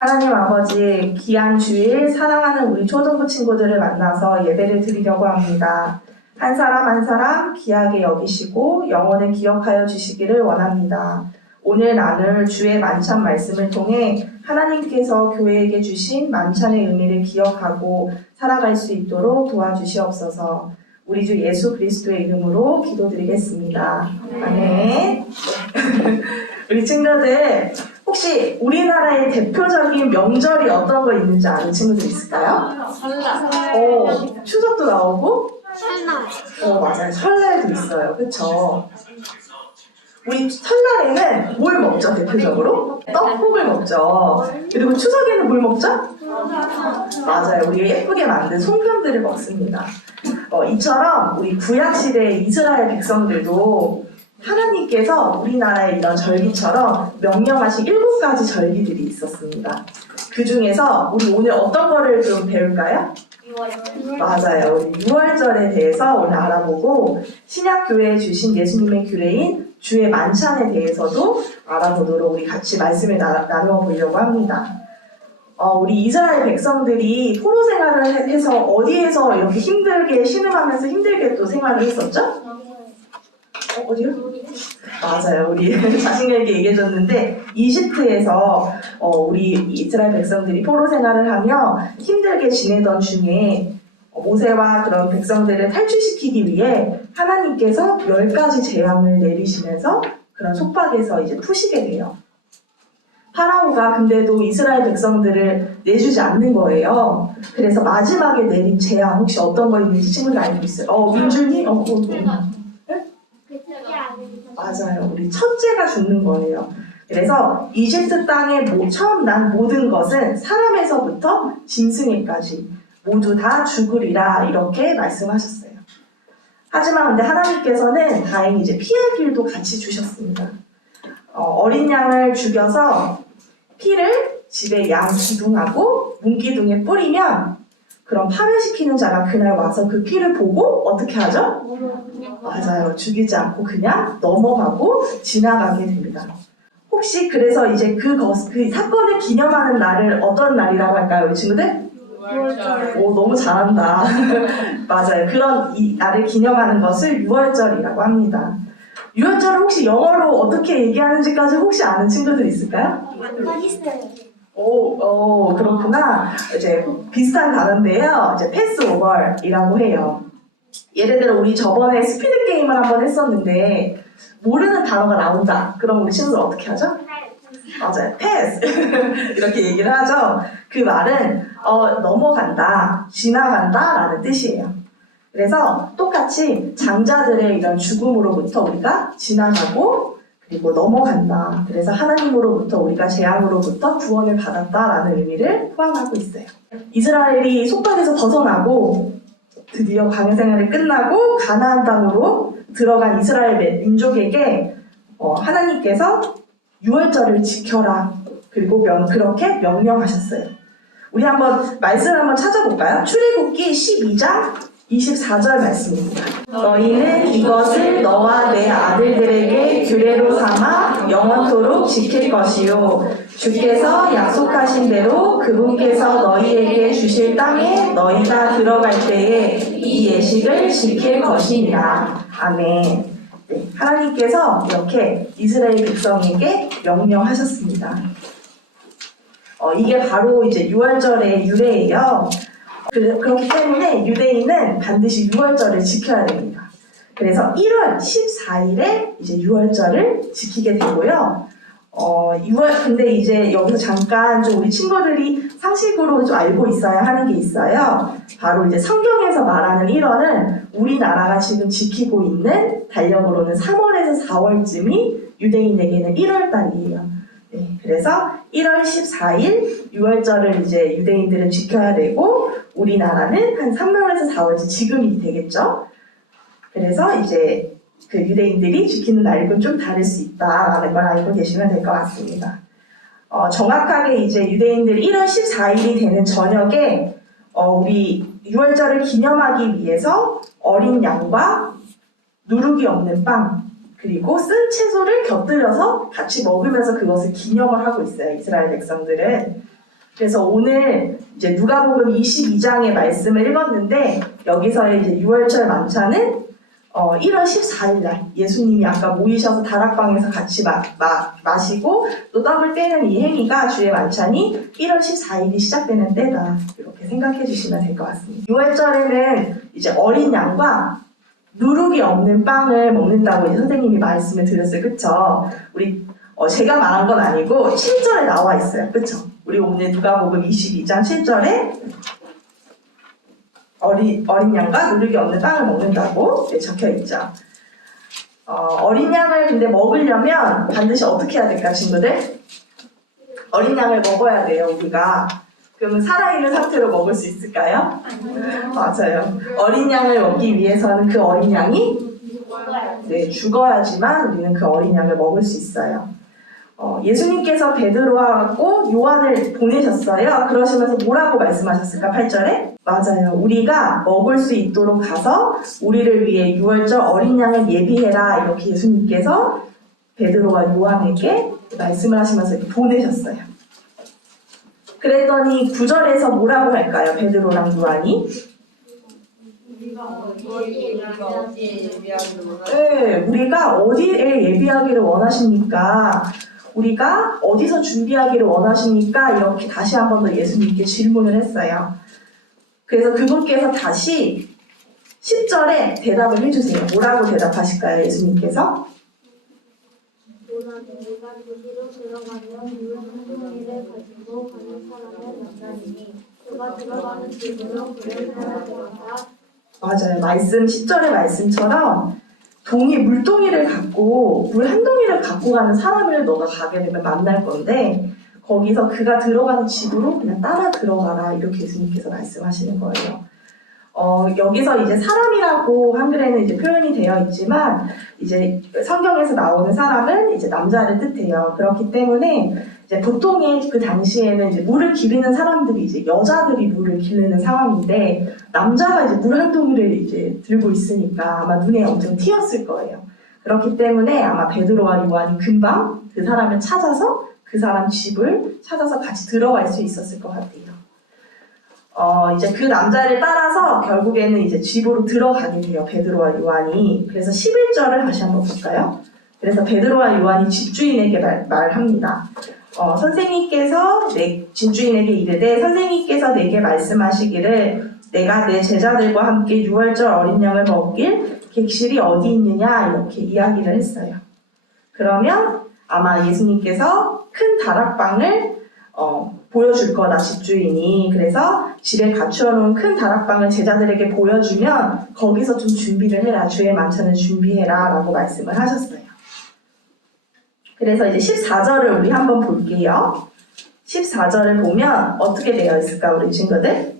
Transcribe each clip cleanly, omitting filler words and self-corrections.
하나님 아버지, 귀한 주일 사랑하는 우리 초등부 친구들을 만나서 예배를 드리려고 합니다. 한 사람 한 사람 귀하게 여기시고 영원히 기억하여 주시기를 원합니다. 오늘 나눌 주의 만찬 말씀을 통해 하나님께서 교회에게 주신 만찬의 의미를 기억하고 살아갈 수 있도록 도와주시옵소서. 우리 주 예수 그리스도의 이름으로 기도드리겠습니다. 아멘. 우리 친구들, 혹시 우리나라의 대표적인 명절이 어떤 거 있는지 아는 친구들 있을까요? 설날. 추석도 나오고? 설날. 맞아요. 설날도 있어요. 그쵸? 우리 설날에는 뭘 먹죠, 대표적으로? 떡국을 먹죠. 그리고 추석에는 뭘 먹죠? 맞아요. 우리 예쁘게 만든 송편들을 먹습니다. 이처럼 우리 구약시대의 이스라엘 백성들도 하나님께서 우리나라의 이런 절기처럼 명령하신 7가지 절기들이 있었습니다. 그 중에서 우리 오늘 어떤 거를 좀 배울까요? 맞아요. 우리 6월절에 대해서 오늘 알아보고 신약교회에 주신 예수님의 규례인 주의 만찬에 대해서도 알아보도록 우리 같이 말씀을 나누어 보려고 합니다. 우리 이스라엘 백성들이 포로 생활을 해서 어디에서 이렇게 힘들게 신음하면서 힘들게 또 생활을 했었죠? 어디요? 맞아요. 우리 자신에게 얘기해줬는데 이집트에서 우리 이스라엘 백성들이 포로 생활을 하며 힘들게 지내던 중에 모세와 그런 백성들을 탈출시키기 위해 하나님께서 10가지 재앙을 내리시면서 그런 속박에서 이제 푸시게 돼요. 파라오가 근데도 이스라엘 백성들을 내주지 않는 거예요. 그래서 마지막에 내린 재앙 혹시 어떤 거 있는지 친구들 알고 있어요? 민준이? 맞아요. 우리 첫째가 죽는 거예요. 그래서 이집트 땅에 처음 난 모든 것은 사람에서부터 짐승에까지 모두 다 죽으리라 이렇게 말씀하셨어요. 하지만 근데 하나님께서는 다행히 이제 피할 길도 같이 주셨습니다. 어린 양을 죽여서 피를 집에 양 기둥하고 문기둥에 뿌리면 그럼 파멸시키는 자가 그날 와서 그 피를 보고 어떻게 하죠? 맞아요. 죽이지 않고 그냥 넘어가고 지나가게 됩니다. 혹시 그래서 이제 그 사건을 기념하는 날을 어떤 날이라고 할까요, 우리 친구들? 6월절. 오, 너무 잘한다. 맞아요. 그런 이 날을 기념하는 것을 6월절이라고 합니다. 6월절을 혹시 영어로 어떻게 얘기하는지까지 혹시 아는 친구들 있을까요? 그렇구나. 이제 비슷한 단어인데요. 이제 패스오버이라고 해요. 예를 들어 우리 저번에 스피드 게임을 한번 했었는데 모르는 단어가 나온다. 그럼 우리 친구들 어떻게 하죠? 맞아요. 패스. 이렇게 얘기를 하죠. 그 말은 넘어간다, 지나간다 라는 뜻이에요. 그래서 똑같이 장자들의 이런 죽음으로부터 우리가 지나가고 그리고 넘어간다. 그래서 하나님으로부터 우리가 재앙으로부터 구원을 받았다라는 의미를 포함하고 있어요. 이스라엘이 속박에서 벗어나고 드디어 광야 생활이 끝나고 가나안 땅으로 들어간 이스라엘 민족에게 하나님께서 6월절을 지켜라. 그리고 그렇게 명령하셨어요. 우리 한번 말씀을 한번 찾아볼까요? 출애굽기 12장 24절 말씀입니다. 너희는 이것을 너와 내 아들들에게 규례로 삼아 영원토록 지킬 것이요 주께서 약속하신 대로 그분께서 너희에게 주실 땅에 너희가 들어갈 때에 이 예식을 지킬 것이니라. 아멘. 네, 하나님께서 이렇게 이스라엘 백성에게 명령하셨습니다. 이게 바로 이제 6월절의 유래예요. 그렇기 때문에 유대인은 반드시 6월절을 지켜야 됩니다. 그래서 1월 14일에 이제 6월절을 지키게 되고요. 근데 이제 여기서 잠깐 좀 우리 친구들이 상식으로 좀 알고 있어야 하는 게 있어요. 바로 이제 성경에서 말하는 1월은 우리나라가 지금 지키고 있는 달력으로는 3월에서 4월쯤이 유대인에게는 1월달이에요. 네, 그래서 1월 14일 6월절을 이제 유대인들은 지켜야 되고 우리나라는 한 3월에서 4월쯤 지금이 되겠죠. 그래서 이제 그 유대인들이 지키는 날은 좀 다를 수 있다라는 걸 알고 계시면 될 것 같습니다. 정확하게 이제 유대인들이 1월 14일이 되는 저녁에 우리 6월절을 기념하기 위해서 어린 양과 누룩이 없는 빵 그리고 쓴 채소를 곁들여서 같이 먹으면서 그것을 기념을 하고 있어요. 이스라엘 백성들은. 그래서 오늘 이제 누가복음 22장의 말씀을 읽었는데 여기서의 이제 6월절 만찬은 1월 14일 날 예수님이 아까 모이셔서 다락방에서 같이 마시고 또 떡을 떼는 이 행위가 주의 만찬이 1월 14일이 시작되는 때다. 이렇게 생각해 주시면 될 것 같습니다. 6월절에는 이제 어린 양과 누룩이 없는 빵을 먹는다고 이제 선생님이 말씀을 드렸어요. 그쵸? 우리 제가 말한 건 아니고 7절에 나와 있어요. 그쵸? 우리 오늘 누가복음 22장 7절에 어린 양과 누룩이 없는 빵을 먹는다고 적혀 있죠. 어린 양을 근데 먹으려면 반드시 어떻게 해야 될까, 친구들? 어린 양을 먹어야 돼요, 우리가. 그러면 살아있는 상태로 먹을 수 있을까요? 맞아요. 어린 양을 먹기 위해서는 그 어린 양이 죽어야지만 우리는 그 어린 양을 먹을 수 있어요. 예수님께서 베드로하고 요한을 보내셨어요. 그러시면서 뭐라고 말씀하셨을까? 8절에? 맞아요. 우리가 먹을 수 있도록 가서 우리를 위해 유월절 어린 양을 예비해라. 이렇게 예수님께서 베드로와 요한에게 말씀을 하시면서 이렇게 보내셨어요. 그랬더니 9절에서 뭐라고 할까요? 베드로랑 요한이? 우리가 어디에 예비하기를 원하십니까? 우리가 어디서 준비하기를 원하십니까? 이렇게 다시 한 번 더 예수님께 질문을 했어요. 그래서 그분께서 다시 10절에 대답을 해주세요. 뭐라고 대답하실까요? 예수님께서? 내가 도시로 들어가면 물 한 동이를 가지고 가는 사람은 남자니 그가 들어가는 집으로 그를 따라 들어가. 맞아요. 말씀 10절의 말씀처럼 물동이를 갖고 물 한 동이를 갖고 가는 사람을 너가 가게 되면 만날 건데 거기서 그가 들어가는 집으로 그냥 따라 들어가라 이렇게 예수님께서 말씀하시는 거예요. 여기서 이제 사람이라고 한글에는 이제 표현이 되어 있지만 이제 성경에서 나오는 사람은 이제 남자를 뜻해요. 그렇기 때문에 이제 보통의 그 당시에는 이제 물을 기르는 사람들이 이제 여자들이 물을 기르는 상황인데 남자가 이제 물 한 동이를 이제 들고 있으니까 아마 눈에 엄청 튀었을 거예요. 그렇기 때문에 아마 베드로와 요한이 금방 그 사람을 찾아서 그 사람 집을 찾아서 같이 들어갈 수 있었을 것 같아요. 이제 그 남자를 따라서 결국에는 이제 집으로 들어가게 돼요. 베드로와 요한이. 그래서 11절을 다시 한번 볼까요? 그래서 베드로와 요한이 집주인에게 말합니다. 선생님께서 집주인에게 이르되 선생님께서 내게 말씀하시기를 내가 내 제자들과 함께 유월절 어린 양을 먹길 객실이 어디 있느냐 이렇게 이야기를 했어요. 그러면 아마 예수님께서 큰 다락방을 보여줄 거다 집주인이. 그래서 집에 갖추어 놓은 큰 다락방을 제자들에게 보여주면 거기서 좀 준비를 해라. 주의 만찬을 준비해라 라고 말씀을 하셨어요. 그래서 이제 14절을 우리 한번 볼게요. 14절을 보면 어떻게 되어 있을까 우리 친구들?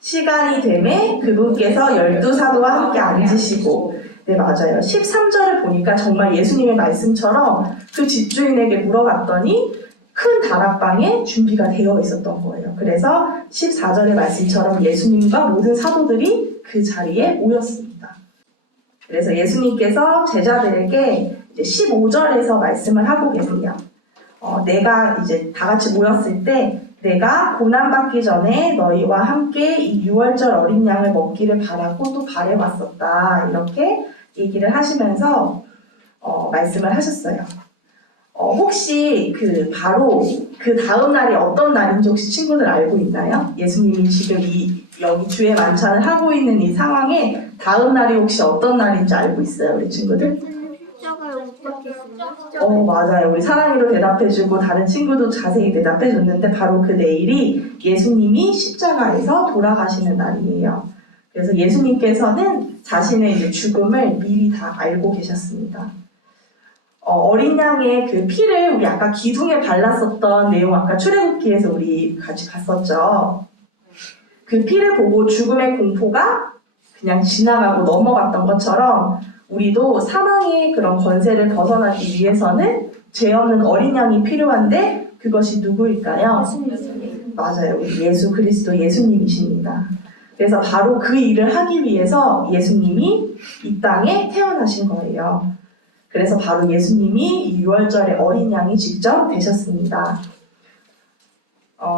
시간이 되매 그분께서 12사도와 함께 앉으시고 네 맞아요. 13절을 보니까 정말 예수님의 말씀처럼 그 집주인에게 물어봤더니 큰 다락방에 준비가 되어 있었던 거예요. 그래서 14절의 말씀처럼 예수님과 모든 사도들이 그 자리에 모였습니다. 그래서 예수님께서 제자들에게 이제 15절에서 말씀을 하고 계세요. 내가 이제 다 같이 모였을 때 내가 고난받기 전에 너희와 함께 이 유월절 어린 양을 먹기를 바라고 또 바래왔었다. 이렇게 얘기를 하시면서 말씀을 하셨어요. 혹시 바로 그 다음 날이 어떤 날인지 혹시 친구들 알고 있나요? 예수님이 지금 여기 주의 만찬을 하고 있는 이 상황에 다음 날이 혹시 어떤 날인지 알고 있어요, 우리 친구들? 십자가에 못 박혔어요. 맞아요. 우리 사랑이로 대답해주고 다른 친구도 자세히 대답해줬는데 바로 그 내일이 예수님이 십자가에서 돌아가시는 날이에요. 그래서 예수님께서는 자신의 이제 죽음을 미리 다 알고 계셨습니다. 어린 양의 그 피를 우리 아까 기둥에 발랐었던 내용 아까 출애굽기에서 우리 같이 봤었죠. 그 피를 보고 죽음의 공포가 그냥 지나가고 넘어갔던 것처럼 우리도 사망의 그런 권세를 벗어나기 위해서는 죄 없는 어린 양이 필요한데 그것이 누구일까요? 맞아요. 우리 예수 그리스도 예수님이십니다. 그래서 바로 그 일을 하기 위해서 예수님이 이 땅에 태어나신 거예요. 그래서 바로 예수님이 이 유월절의 어린 양이 직접 되셨습니다.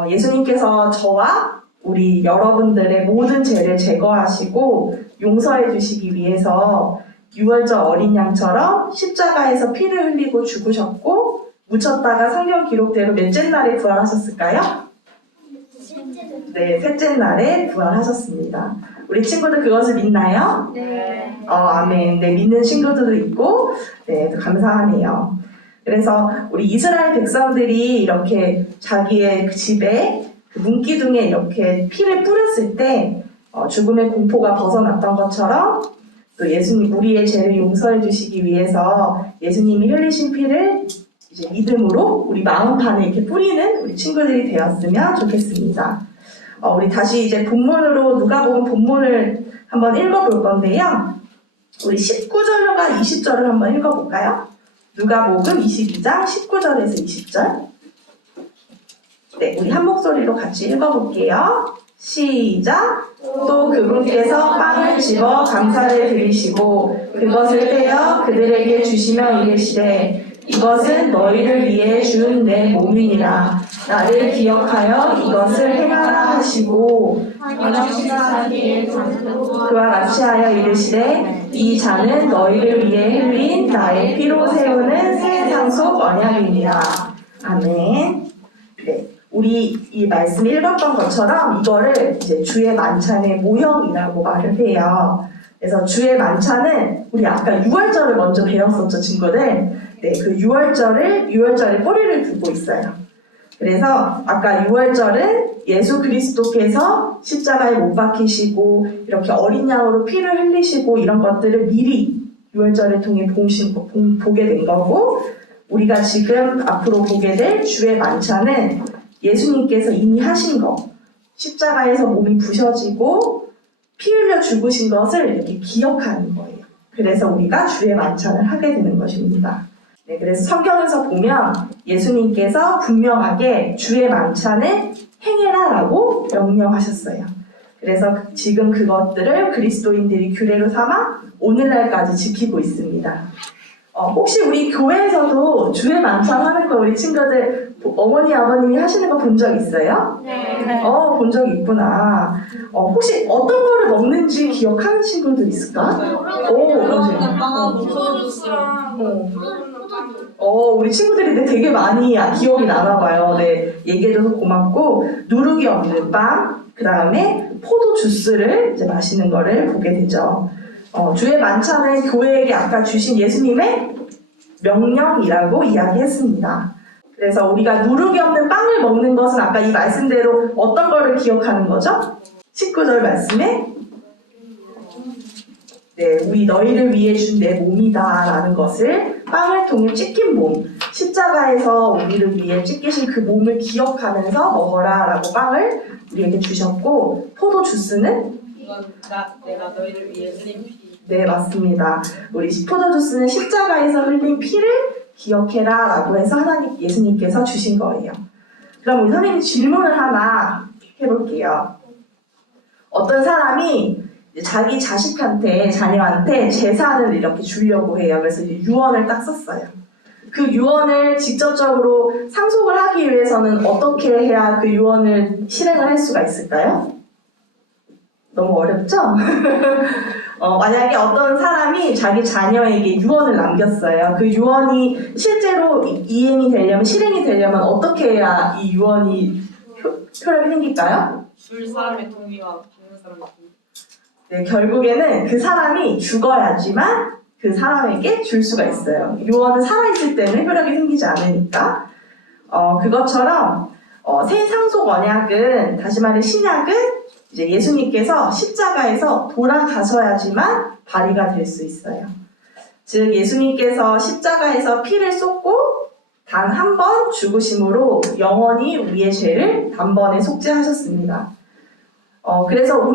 예수님께서 저와 우리 여러분들의 모든 죄를 제거하시고 용서해 주시기 위해서 유월절 어린 양처럼 십자가에서 피를 흘리고 죽으셨고 묻혔다가 성경 기록대로 몇째 날에 부활하셨을까요? 네, 셋째 날에 부활하셨습니다. 우리 친구들 그것을 믿나요? 네. 아멘. 네, 믿는 친구들도 있고, 네, 감사하네요. 그래서 우리 이스라엘 백성들이 이렇게 자기의 그 집에 그 문기둥에 이렇게 피를 뿌렸을 때 죽음의 공포가 벗어났던 것처럼 또 예수님 우리의 죄를 용서해 주시기 위해서 예수님이 흘리신 피를 이제 믿음으로 우리 마음판에 이렇게 뿌리는 우리 친구들이 되었으면 좋겠습니다. 우리 다시 이제 본문으로 누가복음 본문을 한번 읽어볼 건데요. 우리 19절과 20절을 한번 읽어볼까요? 누가복음 22장 19절에서 20절. 네, 우리 한 목소리로 같이 읽어볼게요. 시작! 또 그분께서 빵을 집어 감사를 드리시고 그것을 떼어 그들에게 주시며 이르시되 이것은 너희를 위해 준 내 몸이니라. 나를 기억하여 이것을 행하라 하시고 그와 같이 하여 이르시되 이 잔은 너희를 위해 흘린 나의 피로 세우는 새 상속 언약이니라. 아멘. 네, 우리 이 말씀 읽었던 것처럼 이거를 이제 주의 만찬의 모형이라고 말을 해요. 그래서 주의 만찬은 우리 아까 유월절을 먼저 배웠었죠, 친구들. 네, 그 유월절에 꼬리를 두고 있어요. 그래서 아까 유월절은 예수 그리스도께서 십자가에 못 박히시고 이렇게 어린 양으로 피를 흘리시고 이런 것들을 미리 유월절을 통해 보게 된 거고, 우리가 지금 앞으로 보게 될 주의 만찬은 예수님께서 이미 하신 거, 십자가에서 몸이 부셔지고 피 흘려 죽으신 것을 이렇게 기억하는 거예요. 그래서 우리가 주의 만찬을 하게 되는 것입니다. 네, 그래서 성경에서 보면 예수님께서 분명하게 주의 만찬을 행해라 라고 명령하셨어요. 그래서 지금 그것들을 그리스도인들이 규례로 삼아 오늘날까지 지키고 있습니다. 혹시 우리 교회에서도 주의 만찬 하는 거 우리 친구들 어머니 아버님이 하시는 거 본 적 있어요? 네. 본 적 있구나. 혹시 어떤 거를 먹는지 기억하는 친구들 있을까? 우리 친구들이 되게 많이 기억이 나나봐요. 네, 얘기해줘서 고맙고, 누룩이 없는 빵, 그 다음에 포도 주스를 이제 마시는 거를 보게 되죠. 주의 만찬은 교회에게 아까 주신 예수님의 명령이라고 이야기했습니다. 그래서 우리가 누룩이 없는 빵을 먹는 것은 아까 이 말씀대로 어떤 거를 기억하는 거죠? 19절 말씀에 네, 우리 너희를 위해 준 내 몸이다 라는 것을 빵을 통해 찢긴 몸, 십자가에서 우리를 위해 찢기신 그 몸을 기억하면서 먹어라 라고 빵을 우리에게 주셨고, 포도 주스는 이건 내가 너희를 위해 흘린 피. 네, 맞습니다. 우리 포도 주스는 십자가에서 흘린 피를 기억해라 라고 해서 예수님께서 주신 거예요. 그럼 우리 선생님 질문을 하나 해볼게요. 어떤 사람이 자기 자녀한테 재산을 이렇게 주려고 해요. 그래서 이제 유언을 딱 썼어요. 그 유언을 직접적으로 상속을 하기 위해서는 어떻게 해야 그 유언을 실행을 할 수가 있을까요? 너무 어렵죠? 만약에 어떤 사람이 자기 자녀에게 유언을 남겼어요. 그 유언이 실제로 실행이 되려면 어떻게 해야 이 유언이 효력이 생길까요? 줄 사람의 동의와 받는 사람의 동의. 네, 결국에는 그 사람이 죽어야지만 그 사람에게 줄 수가 있어요. 유언은 살아있을 때는 효력이 생기지 않으니까. 그것처럼 새 상속 언약은, 다시 말해 신약은 이제 예수님께서 십자가에서 돌아가셔야지만 발휘가 될 수 있어요. 즉 예수님께서 십자가에서 피를 쏟고 단 한 번 죽으심으로 영원히 우리의 죄를 단번에 속죄하셨습니다. 그래서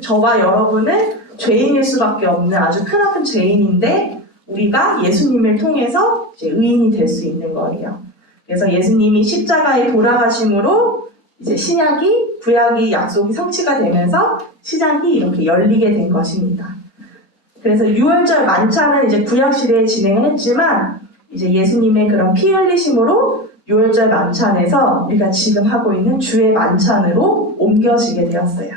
저와 여러분은 죄인일 수밖에 없는 아주 크나큰 죄인인데, 우리가 예수님을 통해서 이제 의인이 될 수 있는 거예요. 그래서 예수님이 십자가에 돌아가심으로 이제 구약이 약속이 성취가 되면서 신약이 이렇게 열리게 된 것입니다. 그래서 유월절 만찬은 이제 구약 시대에 진행을 했지만, 이제 예수님의 그런 피 흘리심으로 유월절 만찬에서 우리가 지금 하고 있는 주의 만찬으로 옮겨지게 되었어요.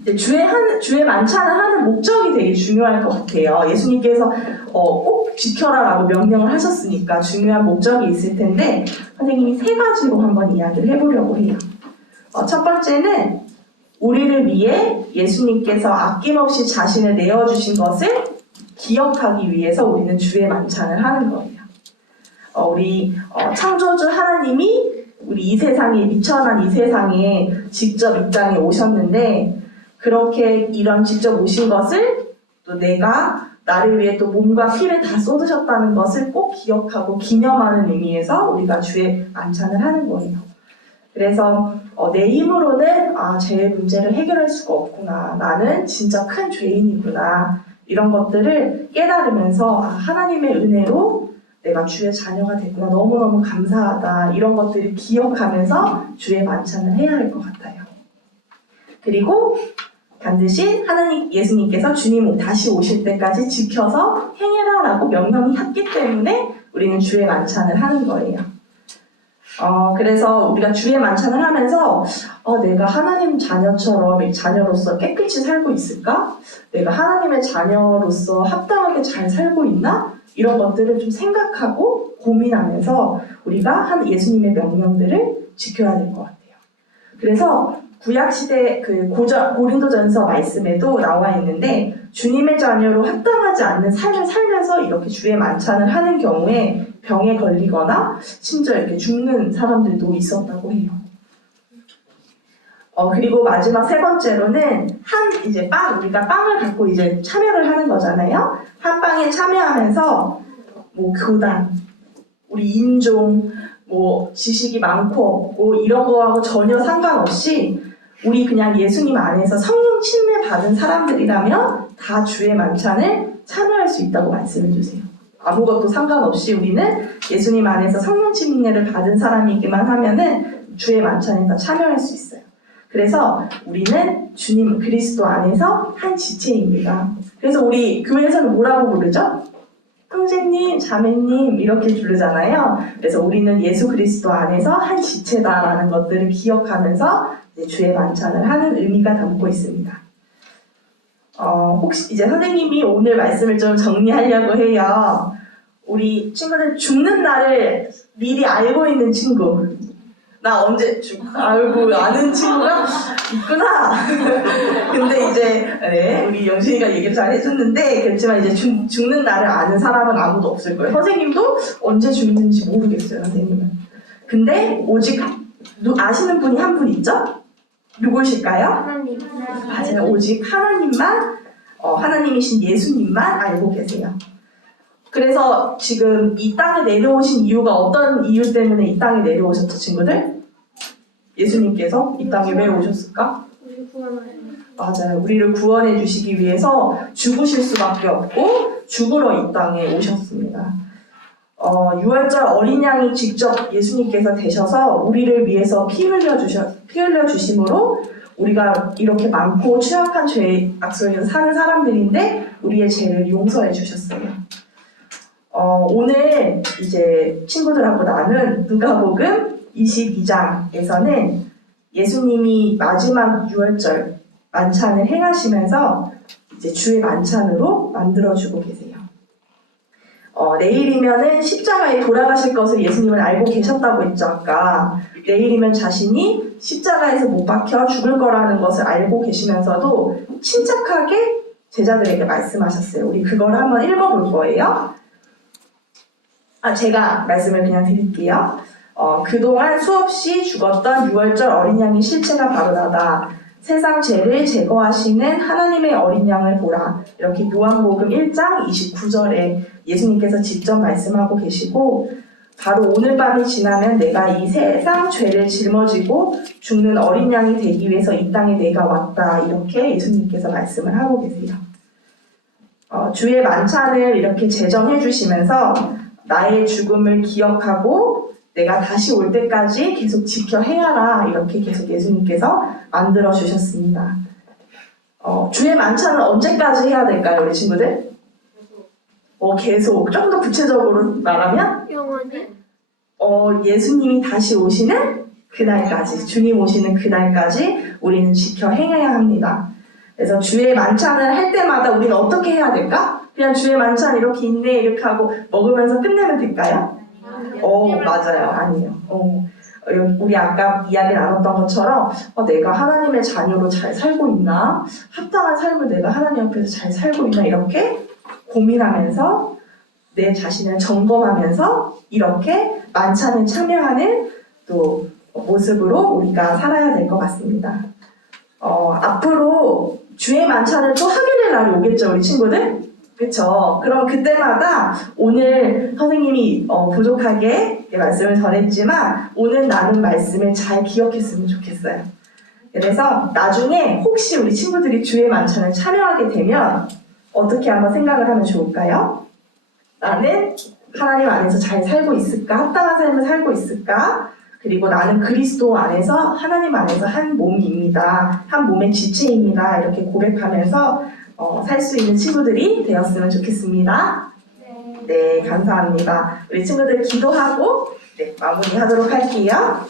이제 주의 만찬을 하는 목적이 되게 중요할 것 같아요. 예수님께서 꼭 지켜라라고 명령을 하셨으니까 중요한 목적이 있을 텐데 선생님이 3가지로 한번 이야기를 해보려고 해요. 첫 번째는 우리를 위해 예수님께서 아낌없이 자신을 내어주신 것을 기억하기 위해서 우리는 주의 만찬을 하는 거예요. 우리 창조주 하나님이 우리 이 세상에 미천한 이 세상에 직접 이 땅에 오셨는데 그렇게 이런 직접 오신 것을 또 내가 나를 위해 또 몸과 피를 다 쏟으셨다는 것을 꼭 기억하고 기념하는 의미에서 우리가 주의 만찬을 하는 거예요. 그래서 내 힘으로는 죄의 문제를 해결할 수가 없구나. 나는 진짜 큰 죄인이구나. 이런 것들을 깨달으면서 하나님의 은혜로 내가 주의 자녀가 됐구나. 너무너무 감사하다. 이런 것들을 기억하면서 주의 만찬을 해야 할 것 같아요. 그리고 반드시 예수님께서 주님 다시 오실 때까지 지켜서 행해라라고 명령이 했기 때문에 우리는 주의 만찬을 하는 거예요. 그래서 우리가 주의 만찬을 하면서 내가 하나님 자녀로서 깨끗이 살고 있을까? 내가 하나님의 자녀로서 합당하게 잘 살고 있나? 이런 것들을 좀 생각하고 고민하면서 우리가 예수님의 명령들을 지켜야 될 것 같아요. 그래서 구약시대 고린도전서 말씀에도 나와 있는데 주님의 자녀로 합당하지 않는 삶을 살면서 이렇게 주의 만찬을 하는 경우에 병에 걸리거나 심지어 이렇게 죽는 사람들도 있었다고 해요. 그리고 마지막 3번째로는 우리가 빵을 갖고 이제 참여를 하는 거잖아요. 한 빵에 참여하면서 교단, 우리 인종, 지식이 많고 없고 이런 거하고 전혀 상관없이 우리 그냥 예수님 안에서 성령 침례 받은 사람들이라면 다 주의 만찬을 참여할 수 있다고 말씀해 주세요. 아무것도 상관없이 우리는 예수님 안에서 성령 침례를 받은 사람이기만 하면은 주의 만찬에 다 참여할 수 있어요. 그래서 우리는 주님 그리스도 안에서 한 지체입니다. 그래서 우리 교회에서는 뭐라고 부르죠? 형제님, 자매님 이렇게 부르잖아요. 그래서 우리는 예수 그리스도 안에서 한 지체다라는 것들을 기억하면서 이제 주의 만찬을 하는 의미가 담고 있습니다. 혹시 이제 선생님이 오늘 말씀을 좀 정리하려고 해요. 우리 친구들 죽는 날을 미리 알고 있는 친구. 나 언제 아는 친구가 있구나. 근데 이제 우리 영준이가 얘기를 잘 해줬는데 그렇지만 이제 죽는 날을 아는 사람은 아무도 없을 거예요. 선생님도 언제 죽는지 모르겠어요, 선생님은. 근데 오직 아시는 분이 한 분 있죠? 누구실까요? 하나님. 맞아요. 오직 하나님만, 하나님이신 예수님만 알고 계세요. 그래서 지금 이 땅에 내려오신 이유가 어떤 이유 때문에 이 땅에 내려오셨죠, 친구들? 예수님께서 이 땅에 왜 오셨을까? 우리 구원하여. 맞아요. 우리를 구원해 주시기 위해서 죽으실 수밖에 없고 죽으러 이 땅에 오셨습니다. 유월절 어린 양이 직접 예수님께서 되셔서 우리를 위해서 피 흘려 주심으로 우리가 이렇게 많고 취약한 죄의 악속에서 사는 사람들인데 우리의 죄를 용서해 주셨어요. 오늘 이제 친구들하고 나눈 누가복음 22장에서는 예수님이 마지막 유월절 만찬을 행하시면서 이제 주의 만찬으로 만들어주고 계세요. 내일이면은 십자가에 돌아가실 것을 예수님은 알고 계셨다고 했죠, 아까. 내일이면 자신이 십자가에서 못 박혀 죽을 거라는 것을 알고 계시면서도 침착하게 제자들에게 말씀하셨어요. 우리 그걸 한번 읽어볼 거예요. 제가 말씀을 그냥 드릴게요. 그동안 수없이 죽었던 유월절 어린 양의 실체가 바로 나다. 세상 죄를 제거하시는 하나님의 어린 양을 보라. 이렇게 요한복음 1장 29절에 예수님께서 직접 말씀하고 계시고 바로 오늘 밤이 지나면 내가 이 세상 죄를 짊어지고 죽는 어린 양이 되기 위해서 이 땅에 내가 왔다. 이렇게 예수님께서 말씀을 하고 계세요. 주의 만찬을 이렇게 제정해 주시면서 나의 죽음을 기억하고 내가 다시 올 때까지 계속 지켜 행하라. 이렇게 계속 예수님께서 만들어 주셨습니다. 주의 만찬은 언제까지 해야 될까요, 우리 친구들? 계속. 좀 더 구체적으로 말하면? 영원히. 예수님이 다시 오시는 그날까지, 주님 오시는 그날까지 우리는 지켜 행해야 합니다. 그래서 주의 만찬을 할 때마다 우리는 어떻게 해야 될까? 그냥 주의 만찬 이렇게 있네 이렇게 하고 먹으면서 끝내면 될까요? 맞아요. 아니에요. 우리 아까 이야기 나눴던 것처럼 내가 하나님의 자녀로 잘 살고 있나? 합당한 삶을 내가 하나님 앞에서 잘 살고 있나? 이렇게 고민하면서 내 자신을 점검하면서 이렇게 만찬을 참여하는 또 모습으로 우리가 살아야 될 것 같습니다. 앞으로 주의 만찬을 또 하게 될 날이 오겠죠, 우리 친구들? 그쵸? 그럼 그때마다 오늘 선생님이 부족하게 말씀을 전했지만 오늘 나눈 말씀을 잘 기억했으면 좋겠어요. 그래서 나중에 혹시 우리 친구들이 주의 만찬을 참여하게 되면 어떻게 한번 생각을 하면 좋을까요? 나는 하나님 안에서 잘 살고 있을까? 합당한 삶을 살고 있을까? 그리고 나는 그리스도 안에서 하나님 안에서 한 몸입니다. 한 몸의 지체입니다. 이렇게 고백하면서 살 수 있는 친구들이 되었으면 좋겠습니다. 네, 감사합니다. 우리 친구들 기도하고 마무리하도록 할게요.